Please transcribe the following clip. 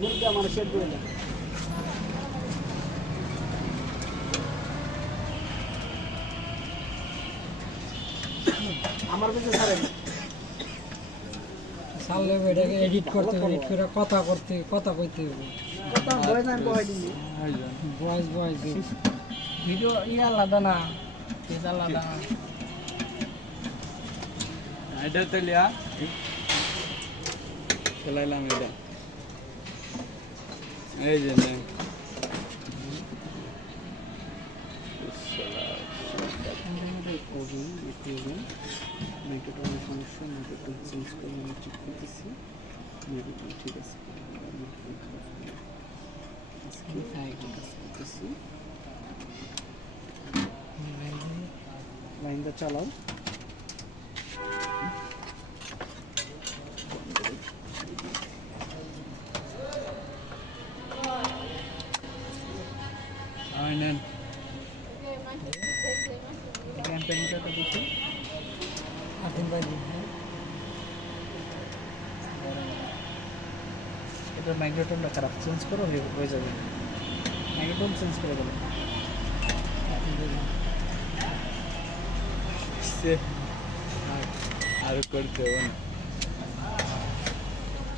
গুলকে আমার সেট করে দেন আমার কাছে ছাড়েন সামনে এটাকে এডিট করতে এডিট করে কথা করতে কথা কইতে হবে কথা ভয়েস আমি বহাই দিই ভয়েস ভয়েস ভিডিও আলাদা না পেজ আলাদা না এটা তো লিয়া চলাইলাম এটা এই যে না সমস্যা নেটওয়ার্ক চেঞ্জ করে আমি ঠিক করতেছি নেটওয়ার্ক ঠিক আছে আজকে হাই করতেছি লাইনটা চালাও আইনেন ক্যাম্পেইনটা দেখি আদিন ভাই এটা মাইক্রোটোনটা খারাপ চেঞ্জ করো হয়ে যাবে মাইক্রোটোন চেঞ্জ করে দেবো আর করতে হবে না